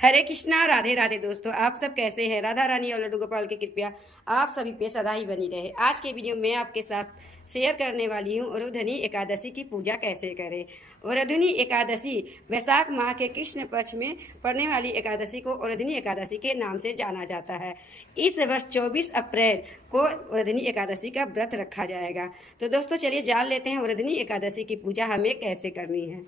हरे कृष्णा, राधे राधे। दोस्तों, आप सब कैसे हैं? राधा रानी और लड्डू गोपाल की कृपया आप सभी पे सदा ही बनी रहे। आज के वीडियो में आपके साथ शेयर करने वाली हूँ वरुधनी एकादशी की पूजा कैसे करें। वरुधनी एकादशी वैशाख माह के कृष्ण पक्ष में पड़ने वाली एकादशी को वरुधनी एकादशी के नाम से जाना जाता है। इस वर्ष 24 अप्रैल को वरुधनी एकादशी का व्रत रखा जाएगा। तो दोस्तों, चलिए जान लेते हैं वरुधनी एकादशी की पूजा हमें कैसे करनी है।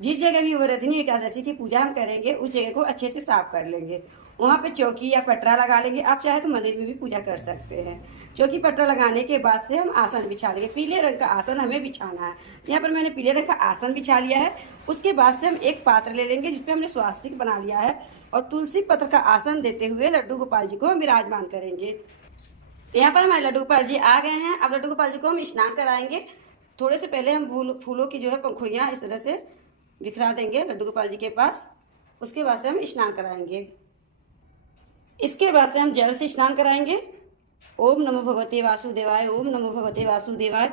जिस जगह भी वरुधनी एकादशी की पूजा हम करेंगे उस जगह को अच्छे से साफ कर लेंगे। वहाँ पे चौकी या पटरा लगा लेंगे। आप चाहे तो मंदिर में भी पूजा कर सकते हैं। चौकी पटरा लगाने के बाद से हम आसन बिछा लेंगे। पीले रंग का आसन हमें बिछाना है। यहाँ पर मैंने पीले रंग का आसन बिछा लिया है। उसके बाद से हम एक पात्र ले लेंगे जिसपे हमने स्वास्तिक बना लिया है और तुलसी पत्र का आसन देते हुए लड्डू गोपाल जी को हम विराजमान करेंगे। तो यहाँ पर हमारे लड्डू गोपाल जी आ गए हैं। अब लड्डू गोपाल जी को हम स्नान कराएंगे। थोड़े से पहले हम फूलों की जो है पंखुड़ियाँ इस तरह से बिखरा देंगे लड्डू गोपाल जी के पास। उसके बाद से हम स्नान कराएंगे। इसके बाद से हम जल से स्नान कराएंगे। ओम नमो भगवते वासुदेवाय, ओम नमो भगवते वासुदेवाय।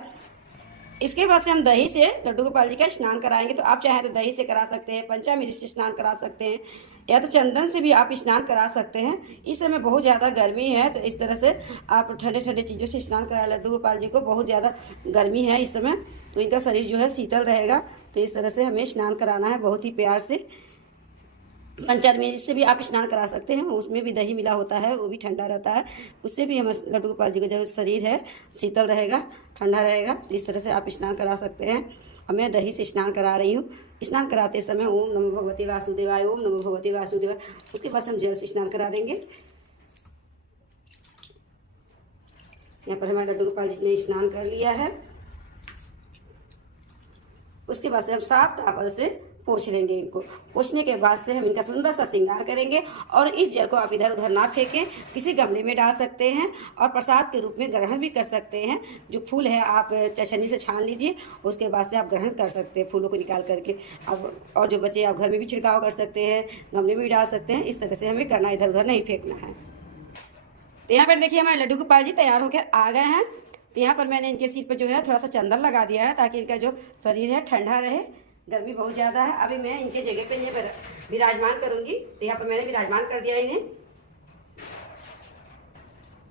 इसके बाद से हम दही से लड्डू गोपाल जी का स्नान कराएंगे। तो आप चाहें तो दही से करा सकते हैं, पंचामृत से स्नान करा सकते हैं, या तो चंदन से भी आप स्नान करा सकते हैं। इस समय बहुत ज़्यादा गर्मी है तो इस तरह से आप ठंडे ठंडे चीज़ों से स्नान कराएं। लड्डू गोपाल जी को बहुत ज़्यादा गर्मी है इस समय, तो इनका शरीर जो है शीतल रहेगा। तो इस तरह से हमें स्नान कराना है बहुत ही प्यार से। पंचामृत से भी आप स्नान करा सकते हैं, उसमें भी दही मिला होता है, वो भी ठंडा रहता है। उससे भी हमारे लड्डू गोपाल जी का जो शरीर है शीतल रहेगा, ठंडा रहेगा। तो इस तरह से आप स्नान करा सकते हैं। और मैं दही से स्नान करा रही हूँ। स्नान कराते समय ओम नमो भगवते वासुदेवाय, ओम नमो भगवते वासुदेवाय। उसके बाद हम जल से स्नान करा देंगे। यहाँ पर हमारे लड्डू गोपाल जी ने स्नान कर लिया है। उसके बाद से हम साफ टावल से पोंछ लेंगे इनको। पोंछने के बाद से हम इनका सुंदर सा श्रृंगार करेंगे। और इस जल को आप इधर उधर ना फेंकें, किसी गमले में डाल सकते हैं और प्रसाद के रूप में ग्रहण भी कर सकते हैं। जो फूल है आप चछनी से छान लीजिए, उसके बाद से आप ग्रहण कर सकते हैं फूलों को निकाल करके। अब और जो बचे आप घर में भी छिड़काव कर सकते हैं, गमले में भी डाल सकते हैं। इस तरह से हमें करना, इधर उधर नहीं फेंकना है। तो यहाँ पर देखिए हमारे लड्डू गोपाल जी तैयार होकर आ गए हैं। तो यहाँ पर मैंने इनके सिर पर जो है थोड़ा सा चंदन लगा दिया है ताकि इनका जो शरीर है ठंडा रहे। गर्मी बहुत ज़्यादा है। अभी मैं इनके जगह पे ये विराजमान करूँगी। तो यहाँ पर मैंने विराजमान कर दिया इन्हें।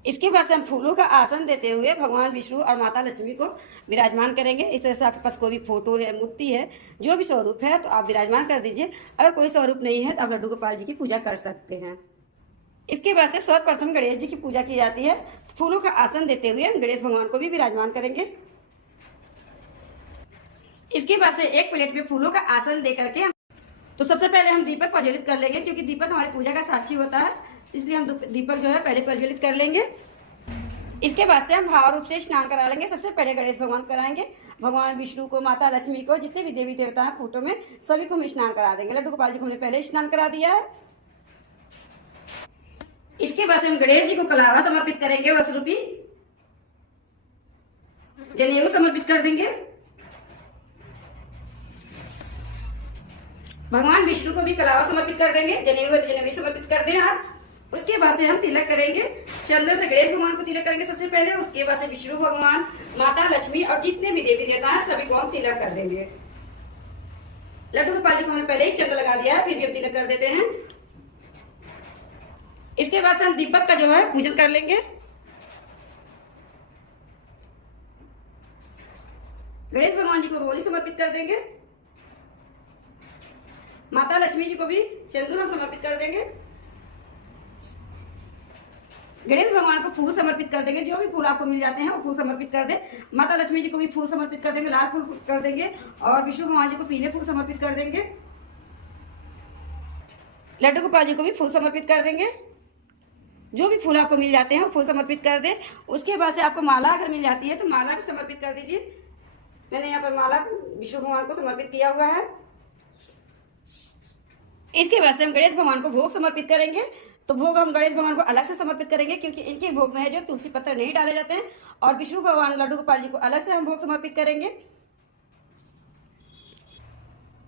इसके बाद से हम फूलों का आसन देते हुए भगवान विष्णु और माता लक्ष्मी को विराजमान करेंगे। इस तरह से आपके पास कोई भी फोटो है, मूर्ति है, जो भी स्वरूप है तो आप विराजमान कर दीजिए। अगर कोई स्वरूप नहीं है तो आप लड्डू गोपाल जी की पूजा कर सकते हैं। इसके बाद से सर्वप्रथम गणेश जी की पूजा की जाती है। फूलों का आसन देते हुए हम गणेश भगवान को भी विराजमान करेंगे। इसके बाद से एक प्लेट में फूलों का आसन दे करके तो सबसे पहले हम दीपक प्रज्वलित कर लेंगे, क्योंकि दीपक हमारी पूजा का साक्षी होता है। इसलिए हम दीपक जो है पहले प्रज्वलित कर लेंगे। इसके बाद से हम भाव रूप से स्नान करा लेंगे। सबसे पहले गणेश भगवान कराएंगे। भगवान विष्णु को, माता लक्ष्मी को, जितने भी देवी देवता हैं फोटो में, सभी को हम स्नान करा देंगे। लड्डू गोपाल जी को हमने पहले स्नान करा दिया है। इसके बाद हम गणेश जी को कलावा समर्पित करेंगे, वस्त्ररूपी जनेऊ समर्पित कर देंगे। भगवान विष्णु को भी कलावा समर्पित कर देंगे, जनेऊ समर्पित कर दें आप। उसके बाद से हम तिलक करेंगे। चंदन से गणेश भगवान को तिलक करेंगे सबसे पहले। उसके बाद से विष्णु भगवान, माता लक्ष्मी और जितने भी देवी देवता हैं सभी को हम तिलक कर देंगे। लड्डू गोपाल जी को हमने पहले ही चंदन लगा दिया है, फिर भी हम तिलक कर देते हैं। इसके बाद से हम दीपक का जो है पूजन कर लेंगे। गणेश भगवान जी को रोली समर्पित कर देंगे। माता लक्ष्मी जी को भी सिंदूर हम समर्पित कर देंगे। गणेश भगवान को फूल समर्पित कर देंगे। जो भी फूल आपको मिल जाते हैं वो फूल समर्पित कर दें। माता लक्ष्मी जी को भी फूल समर्पित कर देंगे, लाल फूल कर देंगे। और विष्णु भगवान जी को पीले फूल समर्पित कर देंगे। लड्डू गोपाल जी को भी फूल समर्पित कर देंगे। जो भी फूल आपको मिल जाते हैं वो फूल समर्पित कर दें। उसके बाद से आपको माला अगर मिल जाती है तो माला भी समर्पित कर दीजिए। मैंने यहाँ पर माला विष्णु भगवान को समर्पित किया हुआ है। इसके बाद से हम गणेश भगवान को भोग समर्पित करेंगे। तो भोग हम गणेश भगवान को अलग से समर्पित करेंगे, क्योंकि इनके भोग में है जो तुलसी पत्तर नहीं डाले जाते हैं। और विष्णु भगवान, लड्डू गोपाल जी को अलग से हम भोग समर्पित करेंगे।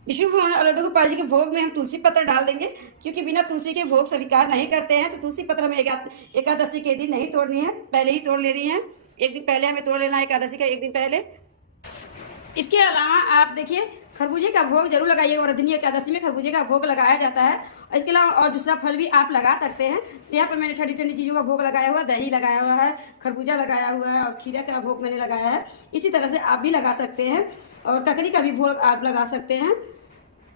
विष्णु भगवान और लड्डू गोपाल जी के भोग में हम तुलसी पत्र डाल देंगे, क्योंकि बिना तुलसी के भोग स्वीकार नहीं करते हैं। तो तुलसी पत्र हमें एकादशी के दिन नहीं तोड़नी है, पहले ही तोड़ ले रही है। एक दिन पहले हमें तोड़ लेना है एकादशी का, एक दिन पहले। इसके अलावा आप देखिए खरबूजे का भोग जरूर लगाइए। वर्धनी एकादशी में खरबूजे का भोग लगाया जाता है। और इसके अलावा और दूसरा फल भी आप लगा सकते हैं। तो यहाँ पर मैंने ठंडी ठंडी चीज़ों का भोग लगाया हुआ है, दही लगाया हुआ है, खरबूजा लगाया हुआ है और खीरा का भोग मैंने लगाया है। इसी तरह से आप भी लगा सकते हैं और ककड़ी का भी भोग आप लगा सकते हैं।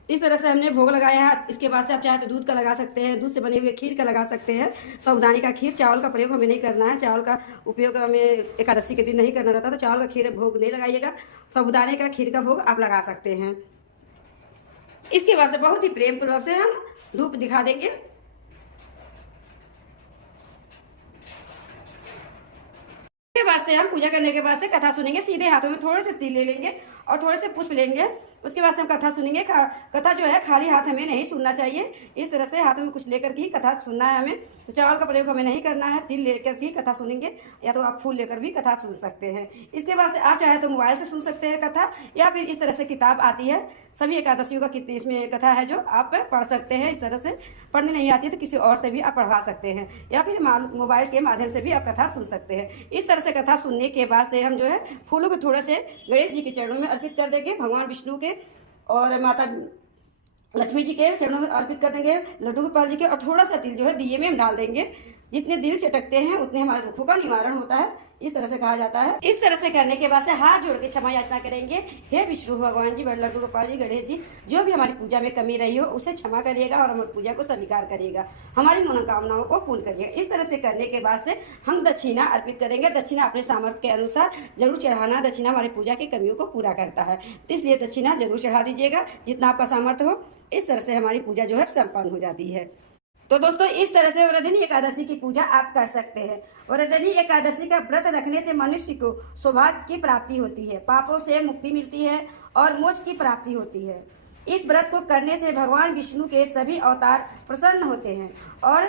इस तरह से हमने भोग लगाया है। इसके बाद से आप चाहे तो दूध का लगा सकते हैं, दूध से बने हुए खीर का लगा सकते हैं। साबूदाने का खीर, चावल का प्रयोग हमें नहीं करना है। चावल का उपयोग हमें एकादशी के दिन नहीं करना रहता, तो चावल का खीर भोग नहीं लगाइएगा। साबूदाने का खीर का भोग आप लगा सकते हैं। इसके बाद से बहुत ही प्रेम पूर्वक से हम धूप दिखा देंगे। के बाद से हम पूजा करने के बाद से कथा सुनेंगे। सीधे हाथों में थोड़े से तिल ले लेंगे और थोड़े से पुष्प लेंगे। उसके बाद से हम कथा सुनेंगे। कथा जो है खाली हाथ हमें नहीं सुनना चाहिए। इस तरह से हाथों में कुछ लेकर के ही कथा सुनना है हमें। तो चावल का प्रयोग हमें नहीं करना है। तिल लेकर के कथा सुनेंगे या तो आप फूल लेकर भी कथा सुन सकते हैं। इसके बाद से आप चाहे तो मोबाइल से सुन सकते हैं कथा, या फिर इस तरह से किताब आती है सभी एकादशियों का कितनी इसमें कथा है जो आप पढ़ सकते हैं। इस तरह से पढ़ने नहीं आती है तो किसी और से भी आप पढ़वा सकते हैं, या फिर मोबाइल के माध्यम से भी आप कथा सुन सकते हैं। इस तरह से कथा सुनने के बाद से हम जो है फूलों को थोड़े से गणेश जी के चरणों में अर्पित कर देंगे, भगवान विष्णु के और माता लक्ष्मी जी के चरणों में अर्पित कर देंगे, लड्डू गोपाल जी के, और थोड़ा सा तिल जो है दिए में हम डाल देंगे। जितने दिल चटकते हैं उतने हमारे दुखों का निवारण होता है, इस तरह से कहा जाता है। इस तरह से करने के बाद से हाथ जोड़ के क्षमा याचना करेंगे। हे विष्णु भगवान जी, बड़े लड्डू गोपाल जी, गणेश जी, जो भी हमारी पूजा में कमी रही हो उसे क्षमा करिएगा और हमारी पूजा को स्वीकार करिएगा, हमारी मनोकामनाओं को पूर्ण करिएगा। इस तरह से करने के बाद से हम दक्षिणा अर्पित करेंगे। दक्षिणा अपने सामर्थ्य के अनुसार जरूर चढ़ाना। दक्षिणा हमारी पूजा की कमियों को पूरा करता है, तो इसलिए दक्षिणा जरूर चढ़ा दीजिएगा जितना आपका सामर्थ्य हो। इस तरह से हमारी पूजा जो है संपन्न हो जाती है। तो दोस्तों, इस तरह से वर्धनी एकादशी की पूजा आप कर सकते हैं। वर्धनी एकादशी का व्रत रखने से मनुष्य को सौभाग्य की प्राप्ति होती है, पापों से मुक्ति मिलती है और मोक्ष की प्राप्ति होती है। इस व्रत को करने से भगवान विष्णु के सभी अवतार प्रसन्न होते हैं और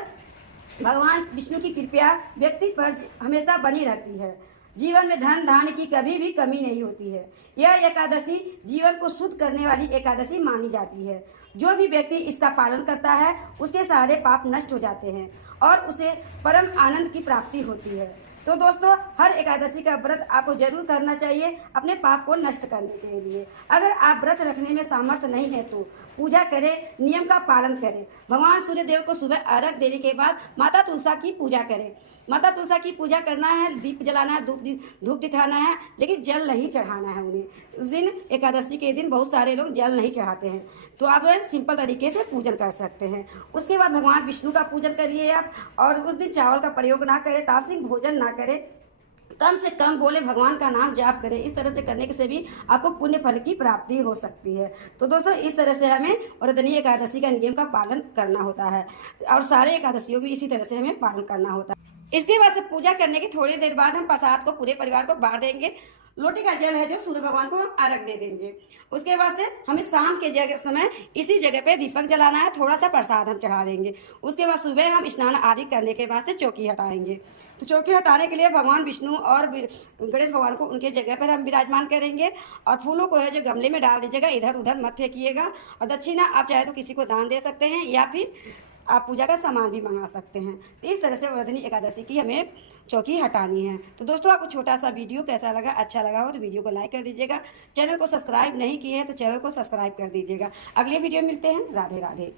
भगवान विष्णु की कृपा व्यक्ति पर हमेशा बनी रहती है। जीवन में धन धान्य की कभी भी कमी नहीं होती है। यह एकादशी जीवन को शुद्ध करने वाली एकादशी मानी जाती है। जो भी व्यक्ति इसका पालन करता है उसके सारे पाप नष्ट हो जाते हैं और उसे परम आनंद की प्राप्ति होती है। तो दोस्तों, हर एकादशी का व्रत आपको जरूर करना चाहिए अपने पाप को नष्ट करने के लिए। अगर आप व्रत रखने में सामर्थ्य नहीं है तो पूजा करें, नियम का पालन करें। भगवान सूर्य देव को सुबह अर्घ देने के बाद माता तुलसा की पूजा करें। माता तुलसा की पूजा करना है, दीप जलाना है, धूप दिखाना है, लेकिन जल नहीं चढ़ाना है उन्हें। उस दिन एकादशी के दिन बहुत सारे लोग जल नहीं चढ़ाते हैं, तो आप सिंपल तरीके से पूजन कर सकते हैं। उसके बाद भगवान विष्णु का पूजन करिए आप, और उस दिन चावल का प्रयोग ना करें, तामसिक भोजन ना करें, कम से कम बोले भगवान का नाम जाप करें। इस तरह से करने से भी आपको पुण्य फल की प्राप्ति हो सकती है। तो दोस्तों, इस तरह से हमें वर्धनी एकादशी का नियम का पालन करना होता है और सारे एकादशियों भी इसी तरह से हमें पालन करना होता है। इसके बाद से पूजा करने की थोड़ी देर बाद हम प्रसाद को पूरे परिवार को बांट देंगे। लोटे का जल है जो सूर्य भगवान को हम अर्घ दे देंगे। उसके बाद से हमें शाम के समय इसी जगह पे दीपक जलाना है, थोड़ा सा प्रसाद हम चढ़ा देंगे। उसके बाद सुबह हम स्नान आदि करने के बाद से चौकी हटाएंगे। तो चौकी हटाने के लिए भगवान विष्णु और गणेश भगवान को उनके जगह पर हम विराजमान करेंगे और फूलों को है जो गमले में डाल दीजिएगा, इधर उधर मत फेंकिएगा। और दक्षिणा आप चाहे तो किसी को दान दे सकते हैं या फिर आप पूजा का सामान भी मंगा सकते हैं। तो इस तरह से वर्धनी एकादशी की हमें चौकी हटानी है। तो दोस्तों, आपको छोटा सा वीडियो कैसा लगा, अच्छा लगा हो तो वीडियो को लाइक कर दीजिएगा। चैनल को सब्सक्राइब नहीं किए हैं तो चैनल को सब्सक्राइब कर दीजिएगा। अगले वीडियो मिलते हैं। राधे राधे।